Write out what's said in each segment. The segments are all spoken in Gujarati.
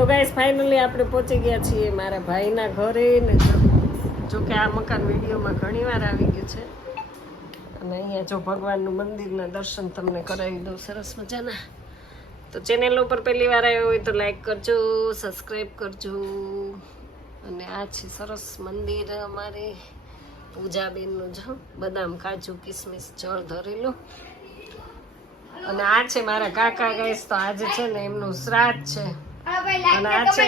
તો ગાઈસ ફાઇનલી આપણે પહોંચી ગયા છીએ મારા ભાઈના ઘરે ને જો કે આ મકાન વિડીયોમાં ઘણી વાર આવી ગયું છે અને અહીંયા જો ભગવાનનું મંદિરના દર્શન તમને કરાવી દઉં સરસ મજાના. તો ચેનલ ઉપર પહેલી વાર આવ્યો હોય તો લાઈક કરજો, સબસ્ક્રાઈબ કરજો. અને આ છે સરસ મંદિર અમારે પૂજાબેનનું, જો બદામ કાજુ કિસમિસ જળ ધરેલું. અને આ છે મારા કાકા ગાઈસ. તો આજે છે ને એમનું શ્રાદ્ધ છે અને આ છે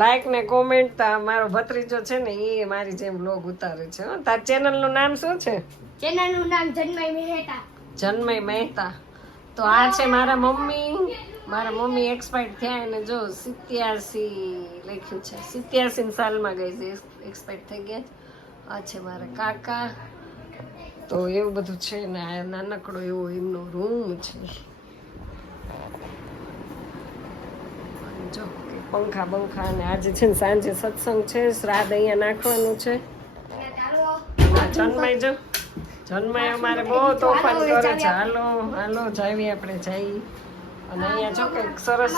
લાઈક ને કોમેન્ટ. મારો ભત્રીજો છે ને એ મારી જેમ વ્લોગ ઉતારે છે. તાર ચેનલ નું નામ શું છે? ચેનલ નું નામ જન્મય મહેતા. જન્મય મહેતા. તો આ છે મારા મમ્મી. મારા મમ્મી એક્સપાયર્ડ થયા અને જો 87 લખ્યું છે. 87 સાલમાં ગઈ છે, એક્સપાયર્ડ થઈ ગયા. આ છે મારા કાકા. તો એવું બધું છે ને આ નાનકડો એવો એમનો રૂમ છે. જો પંખા બંખા. અને આજે છે ને સાંજે સત્સંગ છે, શ્રાદ્ધ અહીંયા નાખવાનું છે. જન્મય જો જન્મય અમારે બહુ તોફાન કરે છે. હાલો હાલો જાવી આપણે જઈ. અને અહીંયા જો કે સરસ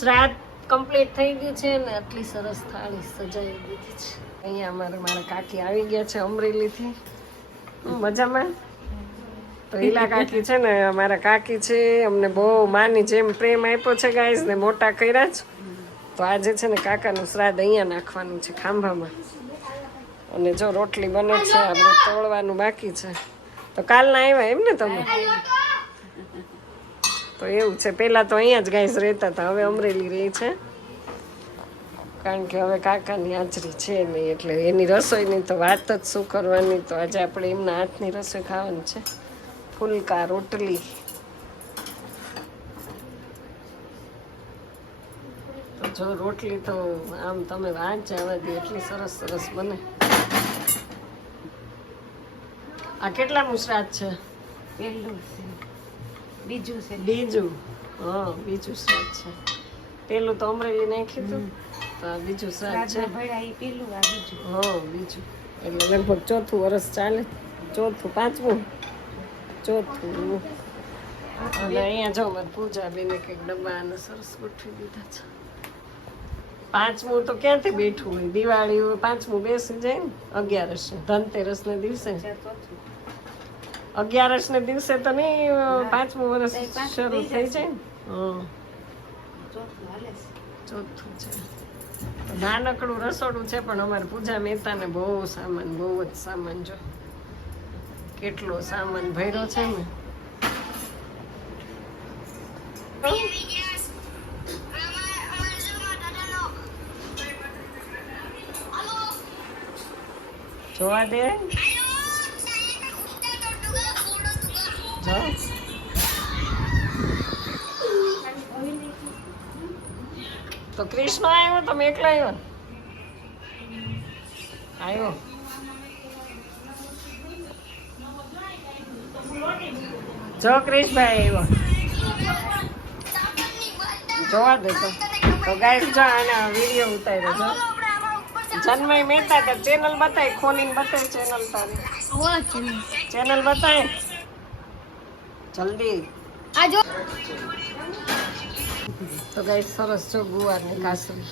શ્રાદ્ધ કમ્પ્લીટ થઈ ગયું છે ને આટલી સરસ થાળી સજાવી દીધી છે. અહીંયા મારા કાકી આવી ગયા છે અમરેલીથી. મજામાં. તો ઈલા કાકી છે ને અમારા કાકી છે, અમને બહુ માની જેમ પ્રેમ આપ્યો છે ગાઈસ ને મોટા કર્યા છે. તો આજે છે ને કાકાનું શ્રાદ્ધ અહીંયા નાખવાનું છે ખાંભામાં. અને જો રોટલી બને છે, આપણે તોડવાનું બાકી છે. તો કાલના આવ્યા એમ ને તમે? તો એવું છે. પહેલા તો અહીંયા જ ગાઈસ રહેતા હતા, હવે અમરેલી રહે છે. કારણ કે હવે કાકાની હાજરી છે નહીં એટલે એની રસોઈની તો વાત જ શું કરવાની. તો આજે આપણે એમના હાથની રસોઈ ખાવાની છે. ફુલકા રોટલી. તો જો રોટલી તો આમ તમે વાત જવા દે એટલી સરસ સરસ બને. આ કેટલામું શ્રાદ્ધ છે? પહેલું છે, બીજું છે. બીજું? હા, બીજું શ્રાદ્ધ છે. પેલું તો અમરેલી નાખ્યું હતું, તો આ બીજું શ્રાદ્ધ છે. પેલું આ બીજું. હા, બીજું. એટલે લગભગ ચોથું વર્ષ ચાલે. ચોથું, પાંચમું, ચોથું. અને અહીંયા જો મારી પૂજા બેને કંઈક ડબ્બા અને સરસ ગોઠવી દીધા છે. પાંચમું તો ક્યાંથી બેઠું હોય? દિવાળી હોય પાંચમું બેસી જાય ને. 11 ધનતેરસ ને દિવસે, 11 ને દિવસે તો નહીં પાંચમું વર્ષ શરૂ થઈ જાય ને. ચોથું છે. નાનકડું રસોડું છે પણ અમારે પૂજા મહેતાને બહુ સામાન, બહુ જ સામાન. જો કેટલો સામાન ભર્યો છે ને. જોવા દે. જો તો કૃષ્ણ આવ્યો, તમે એકલા આવ્યો? આવ્યો. જો ક્રિશભાઈ આવ્યો. જોવા દે તો ગાઈસ જો આના વિડીયો ઉતાર્યો. જો જન્મય મહેતા તો ચેનલ બતાય, ખોલીને બતાય ચેનલ તારી. ચેનલ બતાય જલ્દી. તો ગાઈસ સરસ જો ગુવારની કાસરી,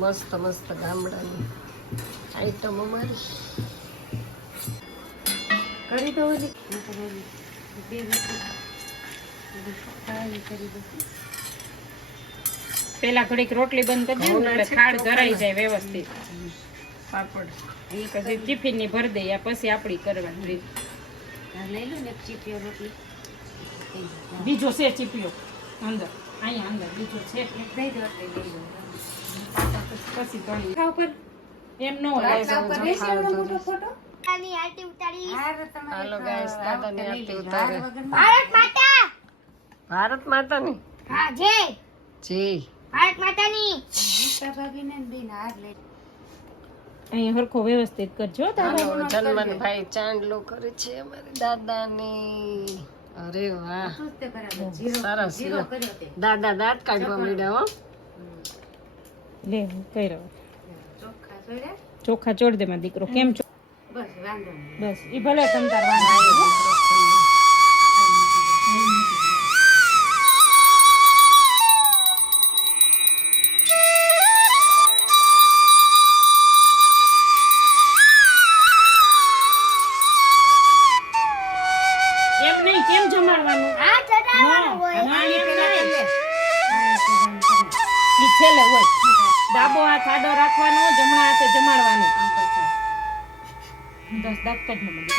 મસ્ત મસ્ત ગામડાની આઈટમ અમારી કરી દો. પેલા ઘડીક રોટલી બંધ કરી દે એટલે ખાડ ધરાઈ જાય વ્યવસ્થિત. પાપડ એ પછી ટિફિન ની ભરી દઈએ, પછી આપડી કરવાની રીત. લઈ લો ને ચીપિયો રોટલી. બીજો છે ચીપિયો અંદર, અહીંયા અંદર બીજો છે. દઈ દો એટલે દઈ દો. પછી તળી ખાવ પર એમ ન હોય. હાલો ગાઈસ, દાદાની આરતી ઉતારે. ભારત માતા. ભારત માતાની. હા જય. જી ભારત માતાની. ભાગીને બેન હાર લે. અહીં હરખો વ્યવસ્થિત કરજો. જન્મનભાઈ ચાંદલો કરે છે અમારી દાદાની. અરે વાહ, સરસ. દાદા દાંત કાઢવા માંડ્યા હો. લે કર્યો. ચોખા ચોડ દે માં દીકરો. કેમ છો? બસ ઈ ભલે તમ તાર વાંધો. છેલ્લે હોય. ડાબો હાથ આડો રાખવાનો, જમણા હાથે જમાડવાનો. 10 દાંત જ ન મળે.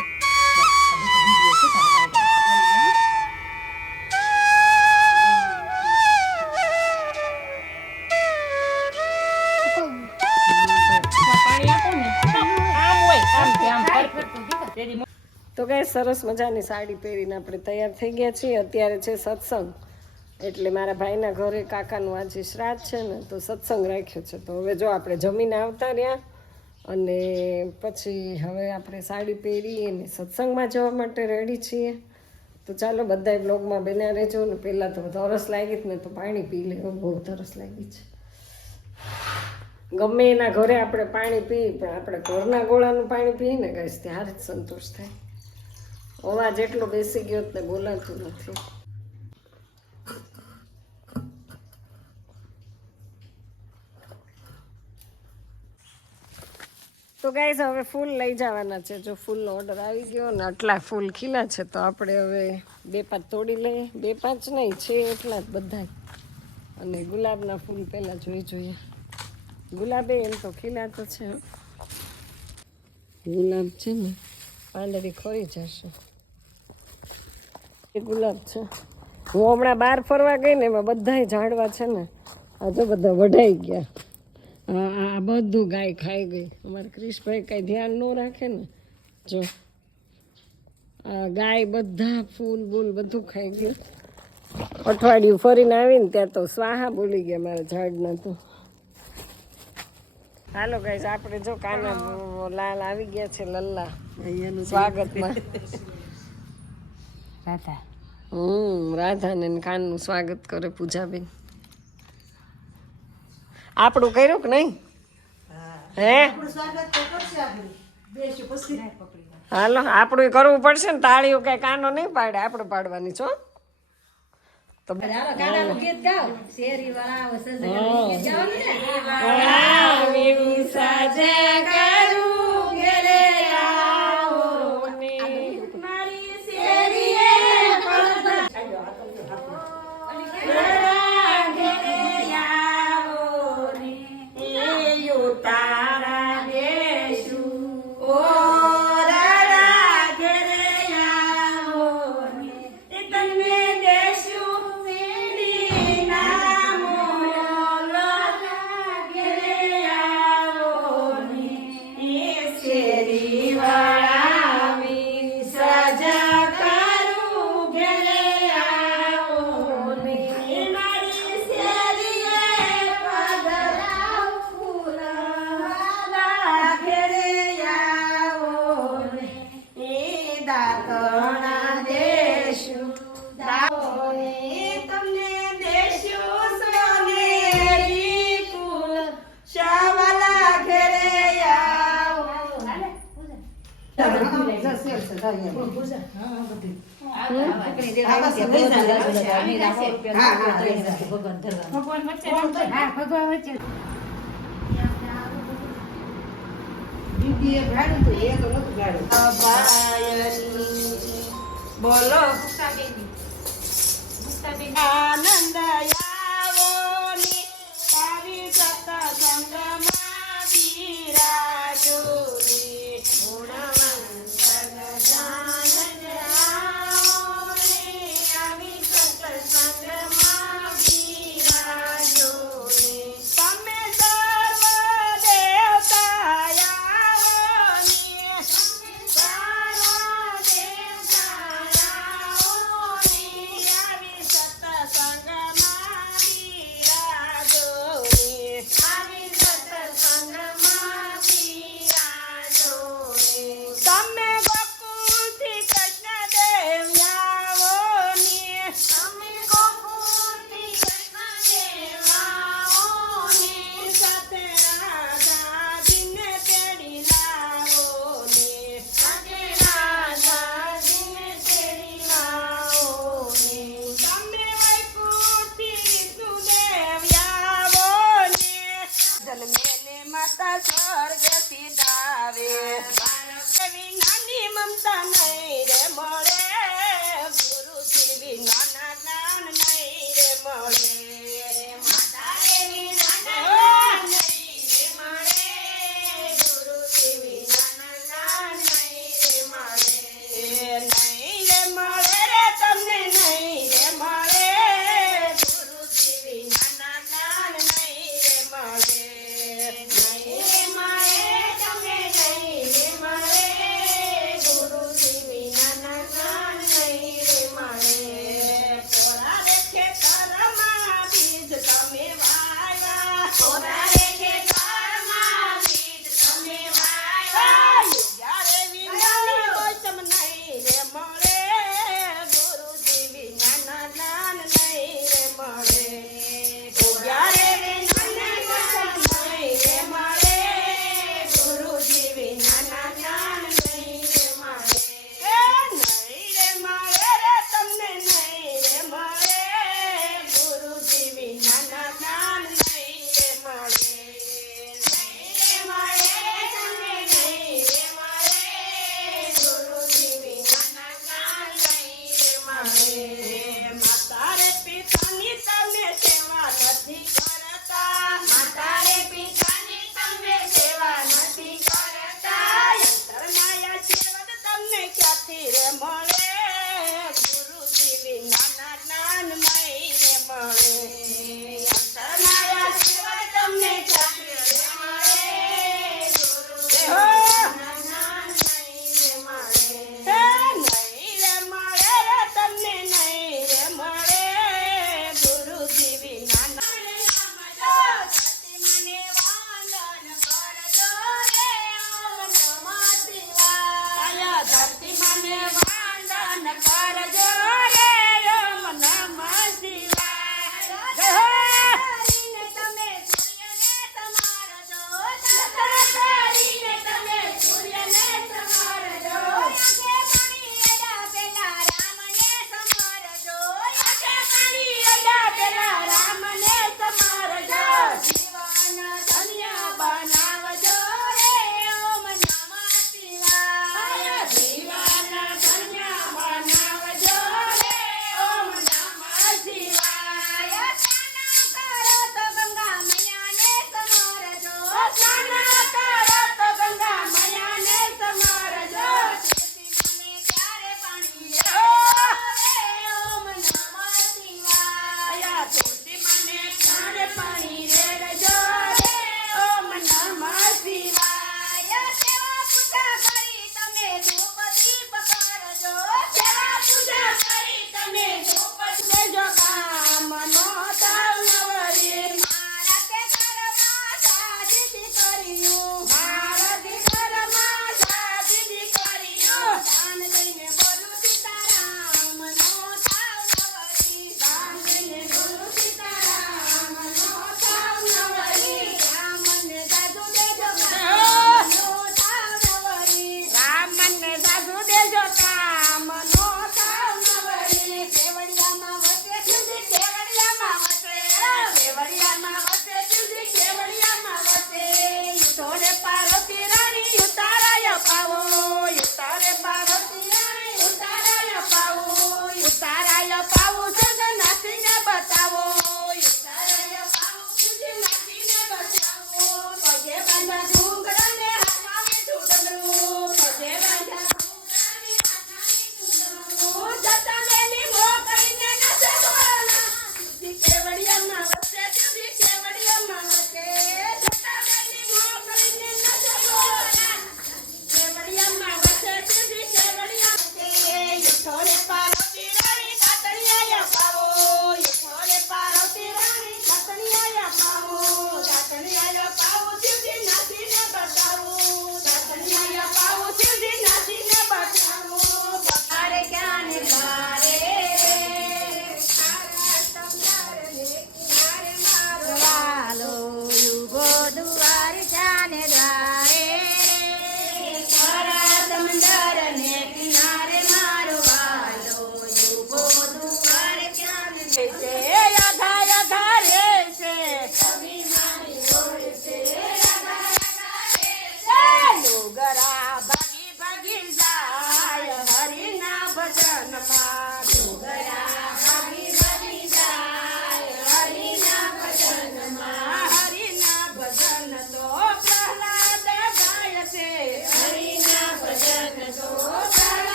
પાણી આપો ને આમ હોય, આમ કે આમ perfect. તો કઈ સરસ મજાની સાડી પહેરીને આપણે તૈયાર થઈ ગયા છીએ. અત્યારે છે સત્સંગ, એટલે મારા ભાઈના ઘરે કાકાનું આજે શ્રાદ્ધ છે ને, તો સત્સંગ રાખ્યો છે. તો હવે જો આપણે જમીને આવતા રહ્યા અને પછી હવે આપણે સાડી પહેરી અને સત્સંગમાં જવા માટે રેડી છીએ. તો ચાલો બધા બ્લોગમાં બન્યા રહેજો. ને પહેલાં તો તરસ લાગી જ ને, તો પાણી પી લે. બહુ તરસ લાગી છે. ગમે એના ઘરે આપણે પાણી પીએ, પણ આપણે ઘરના ગોળાનું પાણી પીએ ને ગાઈસ, ત્યારે જ સંતોષ થાય. અવાજ એટલો બેસી ગયો ને બોલાતું નથી. તો ગાઈસ હવે ફૂલ લઈ જવાના છે. જો ફૂલનો ઓર્ડર આવી ગયો ને આટલા ફૂલ ખીલા છે, તો આપણે હવે 2-5 તોડી લઈએ. 2-5 નહીં છે એટલા જ બધા. અને ગુલાબના ફૂલ પહેલાં જોઈએ. ગુલાબે એમ તો ખીલા તો છે. ગુલાબ છે ને પાંદડી ખોઈ જશે. એ ગુલાબ છે. હું હમણાં બહાર ફરવા ગઈ ને, એમાં બધા ઝાડવા છે ને આજે બધા વઢાઈ ગયા. આ બધું ગાય ખાઈ ગઈ. અમારે ક્રિશભાઈ કાંઈ ધ્યાન ન રાખે ને, જો આ ગાય બધા ફૂલ બૂલ બધું ખાઈ ગયું. અઠવાડિયું ફરીને આવીને ત્યાં તો સ્વાહા બોલી ગયા મારા ઝાડના. તો હાલો ગાઈસ, આપણે જો કાના લાલ આવી ગયા છે, લલ્લા સ્વાગતમાં. રાધા રાધા ને કાનનું સ્વાગત કરે પૂજાબેન. આપણું કર્યું કે નહીં? હે હાલો, આપણું કરવું પડશે ને. તાળીઓ કઈ કાનો નહીં પાડે, આપણે પાડવાની છો. તો બોલો આનંદ આવો ને તારી સત્સંગમાં બિરાજો રે. મળે માતા દેવી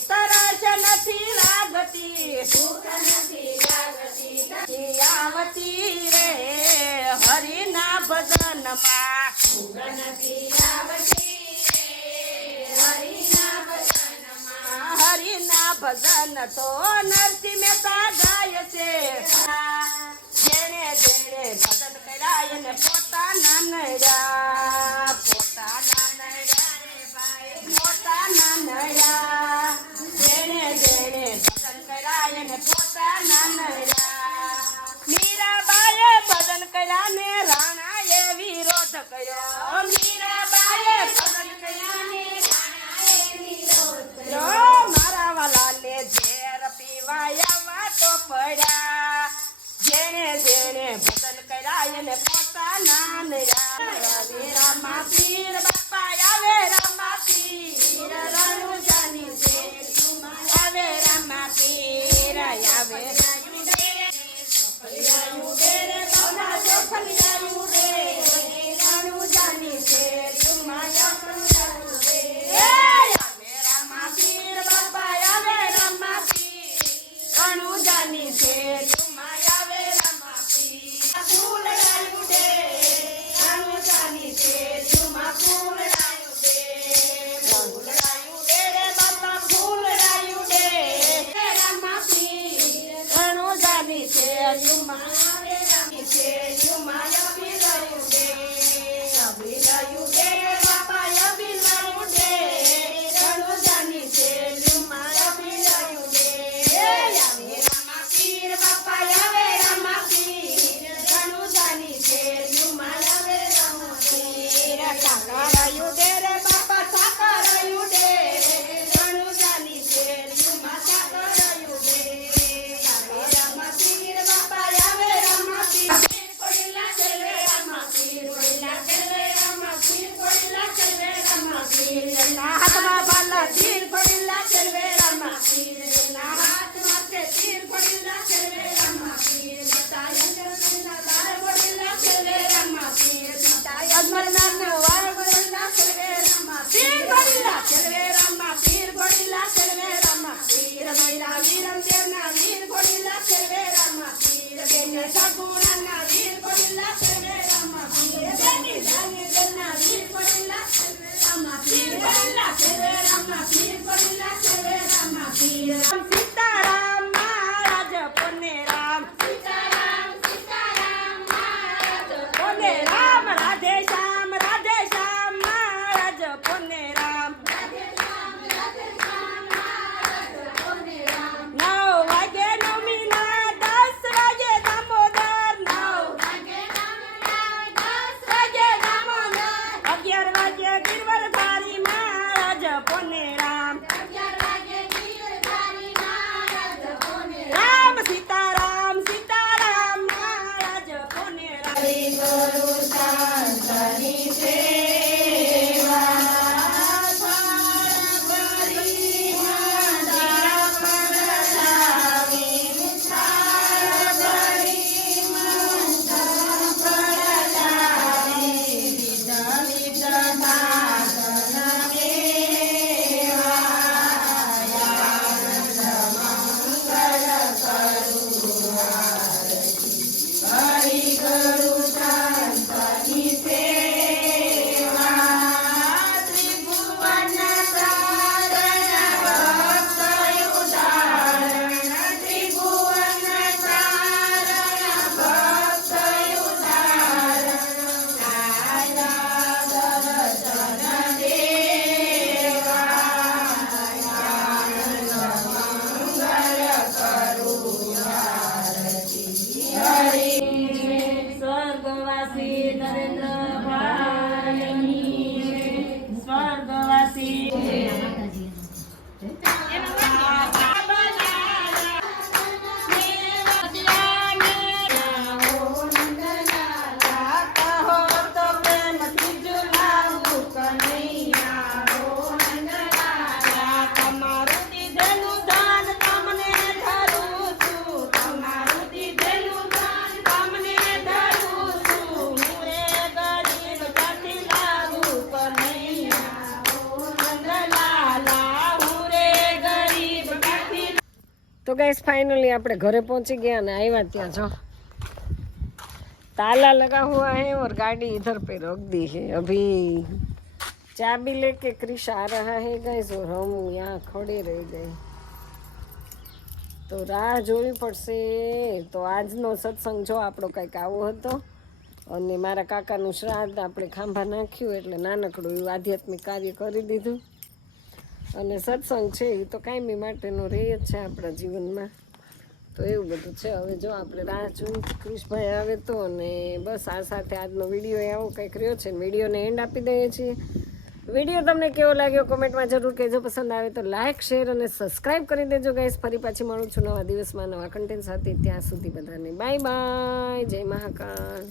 તરસ નથી લાગતી આવતી રે હરિના ભજનમાં હરિના ભજન તો નરસિંહ મહેતા ગાય છે જેણે જેણે ભજન કર્યા એને પોતાના નડ્યા જેણે જેણે ભજન કર્યા એને પોતાના નડ્યા મીરાબાઈએ ભજન કર્યા ને રાણાએ વિરોધ કર્યો મીરાબાઈએ ભજન કર્યા ને રાણાએ વિરોધ કર્યો મારા વાલાને ઝેર પીવાયા તો પડ્યા જેણે જેણે ભજન કર્યા એને પોતાના નડ્યા રામા પીર બાપા આવે રામા પીર રણુજાની છે આવે રામા પીર આવે ફલિયાયું રે બાબા જો ફલિયાયું રે રણુજાની છે તુમાયા ફલિયાયું રે આવે રામા પીર બાપા આવે રામા પીર રણુજાની છે તુમાયા આવે રામા પીર ફૂલ રાયું રે રણુજાની છે તુમા ફૂલ રાયું રે ફૂલ રાયું રે બાબા ફૂલ રાયું રે રામા પીર રણુજાની છે તુમા આવે રામી છે તુમા આવી રાયું રે આવી રાયું રે બાબા આવી રાયું રે રણુજાની છે તુમા આવી રાયું રે આવે રામા પીર બાપા આવે રામા પીર રણુજાની છે તુમા આવે રામા પીર કાકા રાયું રે બાપા કાકા રાયું રે રણુજાની છે તુમા કાકા રાયું રે આવે રામા પીર બાપા આવે રામા પીર કોઈલા ચલે રામા પીર કોઈલા ચલે રામા પીર કોઈલા ચલે રામા પીર ના હાથમાં બાલા તીર કોઈલા ચલે રામા પીર ના હાથમાં તે તીર કોઈલા ચલે રામા પીર બતાય ના બાર કોઈલા ચલે રામા પીર બતાય અજમર ના વાળ કોઈલા ચલે રામા પીર કોઈલા ચલે રામા પીર કોઈલા ચલે રામા પીર મૈલા વીરમ દેવના વીર કોઈલા ચલે રામા પીર બેને સગુણા વીર કોઈલા ચલે રામા પીર બેની જાની દેવના વીર કોઈલા ચલે રામા પીર કોઈલા ચલે રામા પીર કોઈલા ચલે રામા પીર સીતારામ મહારાજ પોને રામ સીતારામ મહારાજ પોને રામ રાધે શ્યામ મહારાજ પોને રામ 9 વાગે નવમીના 10 વાગે દામોદર 9 વાગે દામોદર 11 વાગે ગિરવરધારી મહારાજ પોને રામ 11 વાગે ગિરવરધારી મહારાજ તો ગાઈસ ફાइनली આપણે ઘરે પહોંચી ગયા અને આવ્યા ત્યાં જો ताला लगा हुआ है और गाड़ी इधर पे रोक दी है। अभी चाबी लेके क्रिश आ रहा है गाइस और हम यहाँ खड़े रह गए તો રાહ જોવી પડશે। તો આજનો સત્સંગ જો આપણો કંઈક આવો હતો અને મારા કાકાનું શ્રાદ્ધ આપણે ખાંભા નાખ્યું એટલે નાનકડું એવું આધ્યાત્મિક કાર્ય કરી દીધું અને સત્સંગ છે એ તો કાયમી માટેનો રહે જ છે આપણા જીવનમાં। તો એવું બધું છે। હવે જો આપણે રાહ જોઈ ક્રિશભાઈ આવે તો અને બસ આ સાથે આજનો વિડીયો આવો કંઈક રહ્યો છે। વિડીયોને એન્ડ આપી દઈએ છીએ। વિડીયો તમને કેવો લાગ્યો કોમેન્ટમાં જરૂર કહેજો। પસંદ આવે તો લાઇક શેર અને સબસ્ક્રાઈબ કરી દેજો ગાઈસ। ફરી પાછી મળું છું નવા દિવસમાં નવા કન્ટેન્ટ સાથે। ત્યાં સુધી બધાને બાય બાય, જય મહાકાળ।